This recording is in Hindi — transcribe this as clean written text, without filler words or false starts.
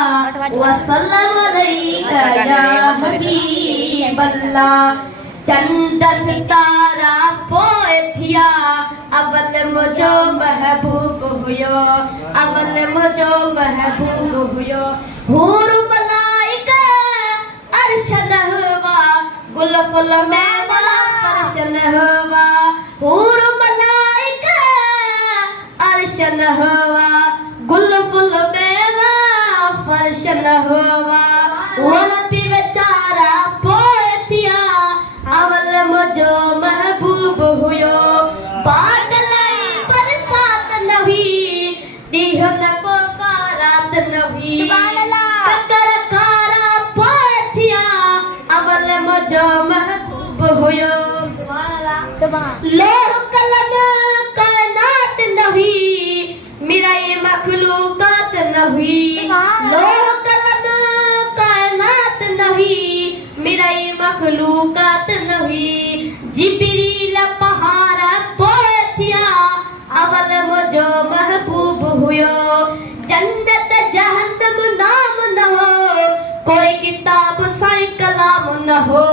वसल्लम अलैका या हबीबल्लाह। चंद सितारा पोथिया अवल मुझो महबूब हुयो, अवल मुझो महबूब हुयो। हूर मलाइका अर्श नहवा गुल फुल मेवा फर्श नहवा। हूर मलाइका अर्श नहवा गुल फुल मेवा फर्श नहवा। वनपी बेचारा पोथिया अवल मुझो महबूब हुयो। बादलाई बरसात न हुई, डीह न को बारात न हुई। ककर कारा पोथिया अवल मुझो महबूब हुयो। लोह कलम कायनात न हुई, मिराई मखलूकात न हुई। लोह कलम कायनात न हुई, मिराई मखलूकात न हुई। जिब्रील पहाड़ पोथिया अवल मुझो महबूब हुयो। जन्नत जहन्नम नाम न हो, कोई किताब साईं कलाम न हो।